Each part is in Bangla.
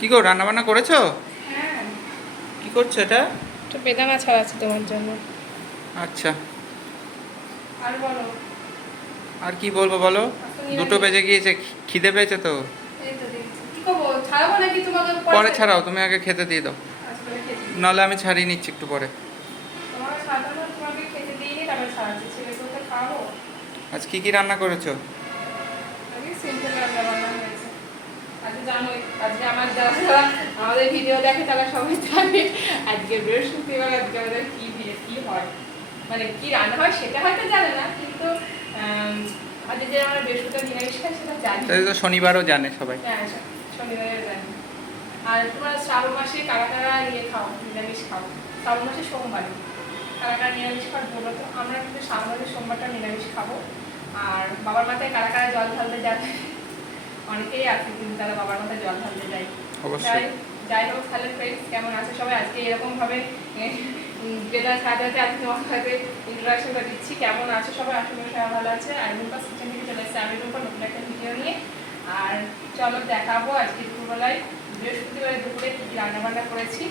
কি গো, রান্না বান্না করেছো? হ্যাঁ, কি করছো এটা? একটু বেদানা ছাড়াচ্ছি তোমার জন্য। আচ্ছা, আর বলো। আর কি বলবো বলো। আজকে দুটো নিরামিষ। বেজে গিয়েছে, খিদে পেয়েছে তো। এই তো দেখছি। কি করবো, ছাড়াবো নাকি তোমাকে পরে ছাড়াও, তুমি আগে খেতে দিয়ে দাও, আচ্ছা, তাহলে খেতে দিই। নাহলে আমি ছাড়িয়ে নিচ্ছি একটু পরে। তোমাকে ছাড়াবো, তোমাকে খেতে দিয়ে নিই, তারপরে ছাড়াচ্ছি। ছেলেকে ওকে খাওয়াবো। আজ কি কি রান্না করেছো? আজকে সিম্পল রান্না বান্না হয়েছে। আজকে জানোই, আজকে আমার যারা যারা আমাদের ভিডিও দেখে তারা সবাই জানে আজকে বৃহস্পতিবার, আজকে আমাদের কি হয়, মানে কি রান্না হয় সেটা হয়তো জানে না, কিন্তু আজকে যে আমরা বৃহস্পতিবার নিরামিষ খাই সেটা জানি। তাই তো, শনিবারও জানে সবাই। হ্যাঁ, শনিবারে জানি। আর তোমার শ্রাবণ মাসে কারা কারা ইয়ে খাও, নিরামিষ খাও? শ্রাবণ মাসে সোমবারে কারা কারা নিরামিষ খাও বলো তো? আমরা কিন্তু শ্রাবণ মাসে সোমবারটা নিরামিষ খাবো। আর বাবার মাথায় কারা কারা জল ঢালতে যাবে? অনেকেই আছে কিন্তু তারা বাবার মাথায় জল ঢালতে যায়। অবশ্যই। যাই হোক, হ্যালো ফ্রেন্ডস, কেমন আছে সবাই? আজকে এরকমভাবে বেদার সাথে আজকে তোমার সাথে ইন্ট্রোডাকশনটা দিচ্ছি। কেমন আছে সবাই? আশা করি সবাই ভালো আছে। আর রুম্পাস কিচেন থেকে চলে এসেছে আমি রুম্পা, নতুন একটা ভিডিও নিয়ে। আর চলো দেখাবো আজকে দুপুরবেলায়, বৃহস্পতিবারে দুপুরে কি কি রান্না বান্না করেছি।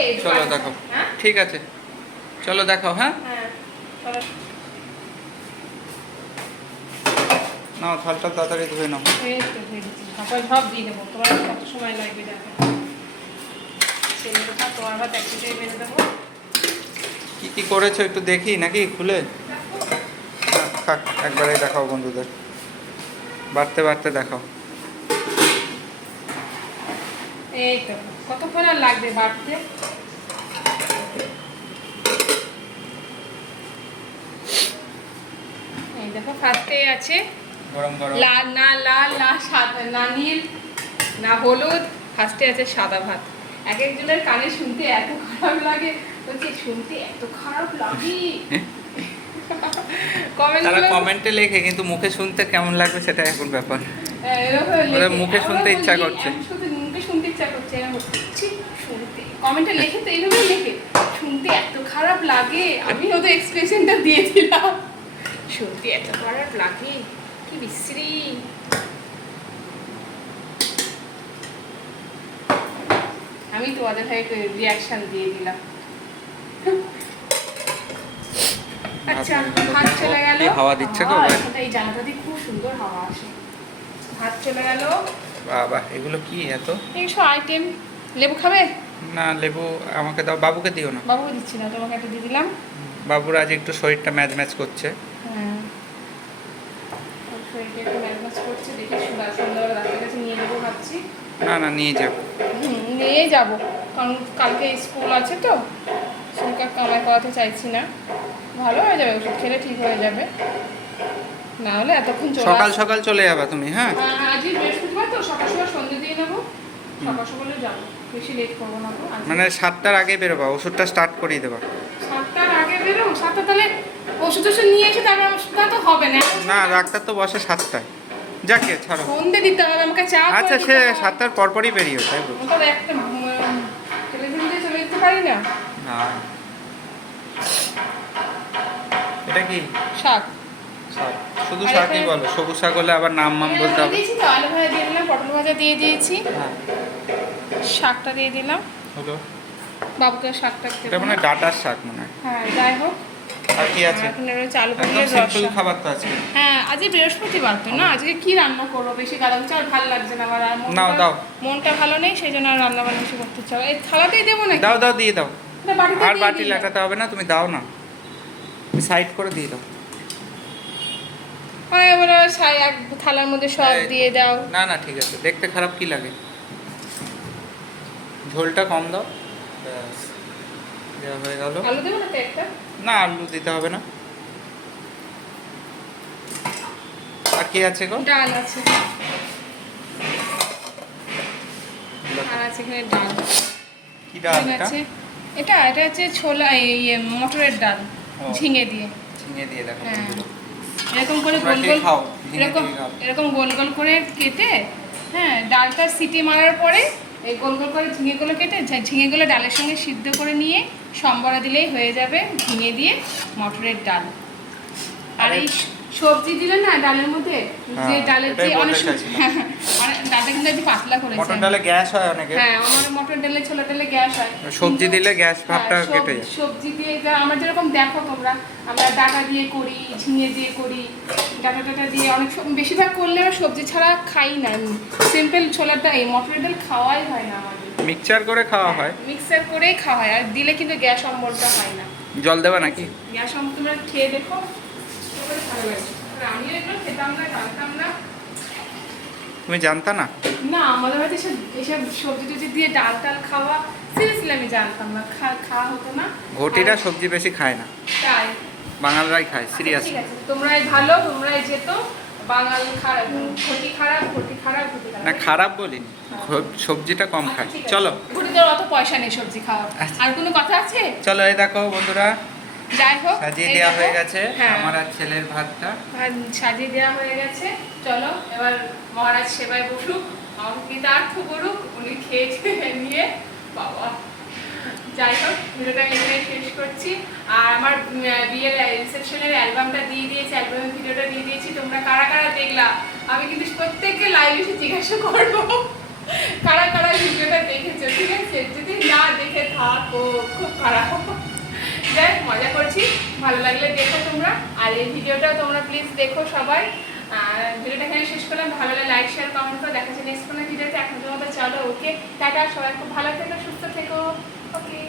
এই চলো দেখো। হ্যাঁ ঠিক আছে, চলো দেখাও। হ্যাঁ, হ্যাঁ, চলো। নাও, থালটা তাড়াতাড়ি ধুয়ে নাও। এই তো ধুয়ে দিচ্ছি, সব দিয়ে দেবো। তোমার কত সময় লাগবে দেখো। ছেলের ভাত, তোমার ভাত একসাথে বেড়ে দেবো। কি কি করেছো একটু দেখি নাকি খুলে? না, থাক, একবারেই দেখাও বন্ধুদের, বাড়তে বাড়তে দেখাও। এই তো, কতক্ষণ আর লাগবে বাড়তে? এই দেখো, ফার্স্টে আছে গরম গরম। লাল, না সাদা, না নীল, না হলুদ। ফার্স্টে আছে সাদা ভাত। এক একজনের কানে শুনতে এত খারাপ লাগে, বলছি শুনতে এত খারাপ লাগে। তারা কমেন্টে লেখে, কিন্তু মুখে শুনতে কেমন লাগবে সেটা এখন ব্যাপার। ওদের মুখে শুনতে ইচ্ছা করছে। মুখে শুনতে ইচ্ছা করছে, শুনতে কমেন্টে লেখে তো এইভাবে লেখে, শুনতে এত খারাপ লাগে। আমি ওদের এক্সপ্রেশনটা দিয়েছিলাম, শুনতে এত খারাপ লাগে, কি বিশ্রী। আমি তোমাদের হয়ে রিয়াকশন দিয়ে দিলাম। আচ্ছা, ভাত চলে গেল। কি হাওয়া দিচ্ছে গো? এই জানালা দিয়ে খুব সুন্দর হাওয়া আসে। ভাত চলে গেল। বাবা, এগুলো কি এত? এইসব আইটেম। লেবু খাবে? না, লেবু আমাকে দাও, বাবুকে দিও না। বাবুকে দিচ্ছি না, তোমাকে একটা দিয়ে দিলাম। বাবুর আজ একটু শরীরটা ম্যাচ ম্যাচ করছে। হ্যাঁ, ওর শরীরটা একটু ম্যাজম্যাজ করছে, দেখি সন্ধ্যাবেলা ডাক্তারের কাছে নিয়ে যাবো ভাবছি। না না, নিয়ে যাবো। নিয়ে যাবো, কারণ কালকে স্কুল আছে তো, শরীরটা কামাই করাতে চাইছি না। ভালো হয়ে যাবে, ওষুধ খেলে ঠিক হয়ে যাবে, না হলে এতক্ষণ সকাল সকাল চলে যাবে তুমি? হ্যাঁ, আজকে বৃহস্পতিবার তো, সকাল সকাল সন্ধ্যে দিয়ে নেবো। সকাল সকালে যাবো, বেশি লেট করবো না। মানে 7টার আগে বেরোবা, ওষুধটা স্টার্ট করিয়ে দেবা। 7টার আগে বেরো? 7টা তাহলে ওষুধ টষুধ নিয়ে এসে তারপর ওষুধটা তো হবে না। না, ডাক্তার তো বসে 7টায়। যাকে ছাড়ো। সন্ধ্যে দিতে হবে আমাকে, চা করে আচ্ছা, দিতে সে হবে। 7টার পরপরই বেরিয়েও, তাই বলছি। ওটা একটা টেলিভিশন দিয়ে চলে যেতে পারি না। না, এটা কি শাক। শাক? শুধু আর শাকই এখানে- বলো, সবুজ শাক হলে আবার নাম বলতে হবে। দিয়েছি তো, আলু ভাজা দিয়ে দিলাম, পটল ভাজা দিয়ে দিয়েছি, হ্যাঁ, শাকটা দিয়ে দিলাম। হলো। বাবুকে শাকটা খেতে এটা মানে ডাটার শাক মনে হয়। হ্যাঁ, যাই হোক। আর কি আছে? এখন রয়েছে আলু একদম পটলের সিম্পল রসা। খাবার তো আছে। হ্যাঁ, আজকে বৃহস্পতিবার তো না, আজকে কি রান্না করবো? বেশি গালাম চাল ভালো লাগছে না আমার। আর নাও, দাও। মনটা ভালো নেই, সেই জন্য আর রান্না বান্না বেশি করতে চাও। এই থালাতেই দেবো নাকি? দাও দাও, দিয়ে দাও। না, বাটিতে আর দিয়ে বাটি দিই না। লাগাতে হবে না, তুমি দাও না, সাইড করে দিয়ে দাও। এবার এক থালার মধ্যে সব এই, দিয়ে দাও। না না, ঠিক আছে, দেখতে খারাপ কি লাগে? ঝোলটা কম দাও, ব্যাস, দেওয়া হয়ে গেল। আলু দেবো না তো একটা? না, আলু দিতে হবে না। আর কি আছে গো? ডাল আছে, আর আছে এখানে ডাল। কি ডাল এখানে এটা? আছে এটা হচ্ছে ছোলা, মটরের ডাল, ও। ঝিঙে দিয়ে। ঝিঙে দিয়ে দেখো হ্যাঁ, বন্ধুরা। এরকম করে তোমরা গোল কে গোল, খাও? ঝিঙে এরকম দিয়ে খাও। এরকম গোল গোল করে কেটে, হ্যাঁ, ডালটা সিটি মারার পরে এই গোল গোল করে ঝিঙেগুলো কেটে, ঝিঙেগুলো ডালের সঙ্গে সিদ্ধ করে নিয়ে সম্বরা দিলেই হয়ে যাবে ঝিঙে দিয়ে মটরের ডাল। আর এই সবজি দিলে না ডালের মধ্যে, যে হ্যাঁ, ডালের এটাই যে বলতে অনেক সময় চাইছিলাম। অনেক ডালটা কিন্তু একটু পাতলা করেছে। মটর ডালে গ্যাস হয় অনেকে, হ্যাঁ, আমার মটর ডালে ছোলা ডালে গ্যাস হয়। সবজি কিন্তু- দিলে গ্যাস ভাবটা হ্যাঁ, কেটে যায়। সবজি দিয়ে আমরা যেরকম দেখো তোমরা, আমরা ডাটা দিয়ে করি, ঝিঙে দিয়ে করি, ডাটা টাটা দিয়ে অনেক বেশিরভাগ করলে আমরা সবজি ছাড়া খাই না। সিম্পল ছোলার ডাল, এই মটরের ডাল খাওয়াই হয় না আমাদের। মিক্সচার করে খাওয়া হয়। মিক্সার করেই খাওয়া হয়, আর দিলে কিন্তু গ্যাস অম্বলটা হয় না। জল দেবা নাকি? গ্যাস অম্বল তোমরা খেয়ে দেখো, সবাই ভালো লাগে। আর আমিও এগুলো খেতাম না, জানতাম না। তুমি জানতা না? না, আমাদের বাড়িতে এসব সবজি টবজি দিয়ে ডাল টাল খাওয়া সিরিয়াসলি আমি জানতাম না, খাওয়া হতো না। ঘটিরা আর সবজি বেশি খায় না, তাই বাঙালরাই খায় আচ্ছা, সিরিয়াস। ঠিক আছে, তোমরাই ভালো, তোমরাই যেত। বাঙাল খারাপ, ঘটি খারাপ, ঘটি খারাপ, ঘটি খারাপ। না খারাপ বলিনি, সবজিটা কম খায়। আচ্ছা, ঠিক আছে। চলো ঘটিদের অত পয়সা নেই সবজি খাওয়ার। আচ্ছা। আর কোনো কথা আছে? চলো, এই দেখো বন্ধুরা, যাই হোক, সাজিয়ে এই দেওয়া দেখো। হয়ে গেছে হ্যাঁ, আমার আর ছেলের ভাতটা। আর সাজিয়ে দেওয়া হয়ে গেছে। চলো এবার মহারাজ সেবায় বসুক, আমাকে কৃতার্থ করুক, উনি খেয়ে খেয়ে নিয়ে। বাবা, যাই হোক, ভিডিওটা আমি এখানে শেষ করছি। আর আমার বিয়ের রিসেপশনের অ্যালবামটা দিয়ে দিয়েছি, অ্যালবামের ভিডিওটা দিয়ে দিয়েছি। তোমরা কারা কারা দেখলা, আমি কিন্তু প্রত্যেককে লাইভ এসে জিজ্ঞাসা করবো কারা কারা ভিডিওটা দেখেছো, ঠিক আছে? যদি না দেখে থাকো, খুব খারাপ। যাই হোক, মজা করছি, ভালো লাগলে দেখো তোমরা। আর এই ভিডিওটা তোমরা প্লিজ দেখো সবাই। আর ভিডিওটা এখানে শেষ করলাম, ভালো লাগলে লাইক শেয়ার কমেন্ট করে দেখা যাচ্ছে নেক্সট কোনো ভিডিওতে। এখন তোমাদের চলো, ওকে টাটা, সবাই খুব ভালো থেকো, সুস্থ থেকো, ওকে।